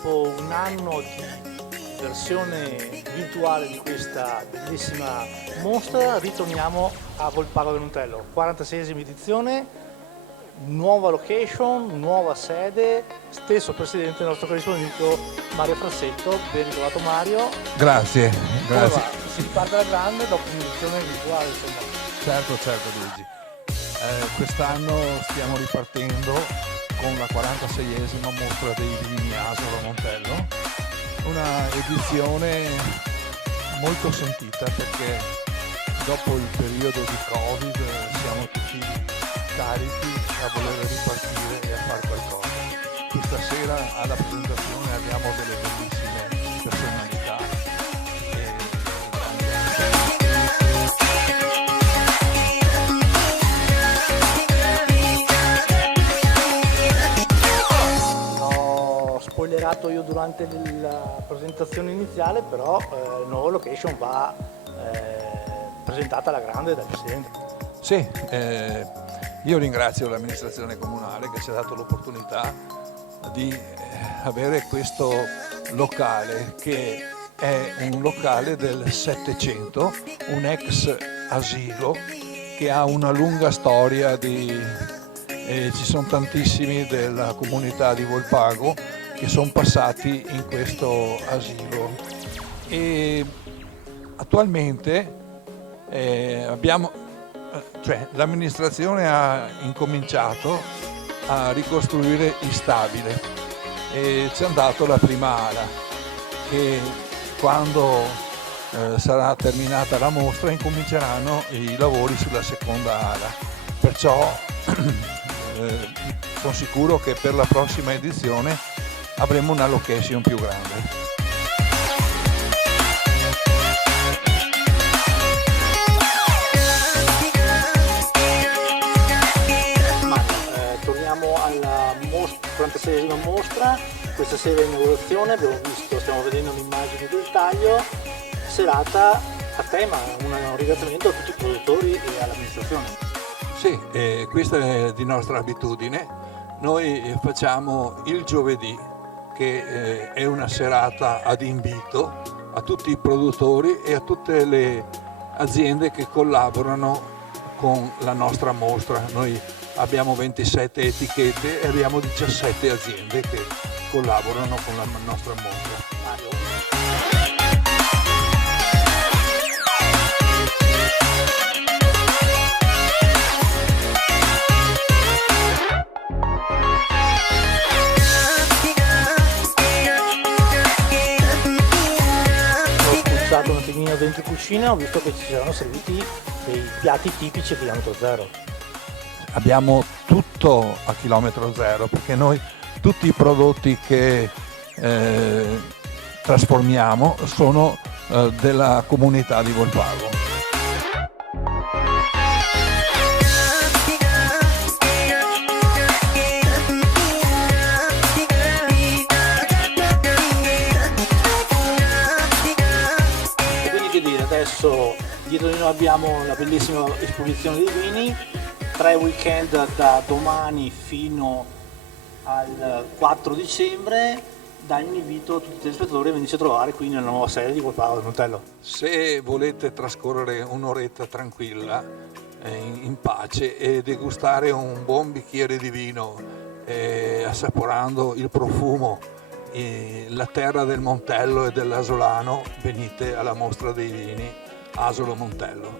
dopo un anno di versione virtuale di questa bellissima mostra, ritorniamo a Volpago del Montello, 46esima edizione, nuova location, nuova sede, stesso presidente del nostro carissimo amico Mario Frassetto. Ben ritrovato Mario. Grazie, grazie. Si riparte alla grande dopo un'edizione virtuale, insomma. Certo Luigi. Quest'anno stiamo ripartendo con la 46esima mostra dei vini Asolo Montello, una edizione molto sentita perché dopo il periodo di Covid siamo tutti carichi a voler ripartire e a fare qualcosa. Questa sera alla presentazione abbiamo delle bellissime personalità spoilerato io durante la presentazione iniziale, però la nuova location va presentata alla grande dal Presidente. Sì, io ringrazio l'amministrazione comunale che ci ha dato l'opportunità di avere questo locale che è un locale del Settecento, un ex asilo che ha una lunga storia ci sono tantissimi della comunità di Volpago che sono passati in questo asilo e attualmente l'amministrazione ha incominciato a ricostruire il stabile e ci hanno dato la prima ala che quando sarà terminata la mostra incominceranno i lavori sulla seconda ala, perciò sono sicuro che per la prossima edizione avremo una location più grande. Torniamo alla 46esima mostra, questa sera in inaugurazione, abbiamo visto, stiamo vedendo un'immagine del taglio, serata a tema, un ringraziamento a tutti i produttori e all'amministrazione. Sì, questa è di nostra abitudine, noi facciamo il giovedì che è una serata ad invito a tutti i produttori e a tutte le aziende che collaborano con la nostra mostra. Noi abbiamo 27 etichette e abbiamo 17 aziende che collaborano con la nostra mostra. Un attimino dentro cucina, ho visto che ci saranno serviti dei piatti tipici a chilometro zero. Abbiamo tutto a chilometro zero perché noi tutti i prodotti che trasformiamo sono della comunità di Volpago. Adesso dietro di noi abbiamo la bellissima esposizione dei vini, 3 weekend da domani fino al 4 dicembre, dai un invito a tutti i telespettatori a venirci a trovare qui nella nuova sede di Volpago del Montello. Se volete trascorrere un'oretta tranquilla, in pace e degustare un buon bicchiere di vino, assaporando il profumo, la terra del Montello e dell'Asolano, venite alla mostra dei vini Asolo Montello.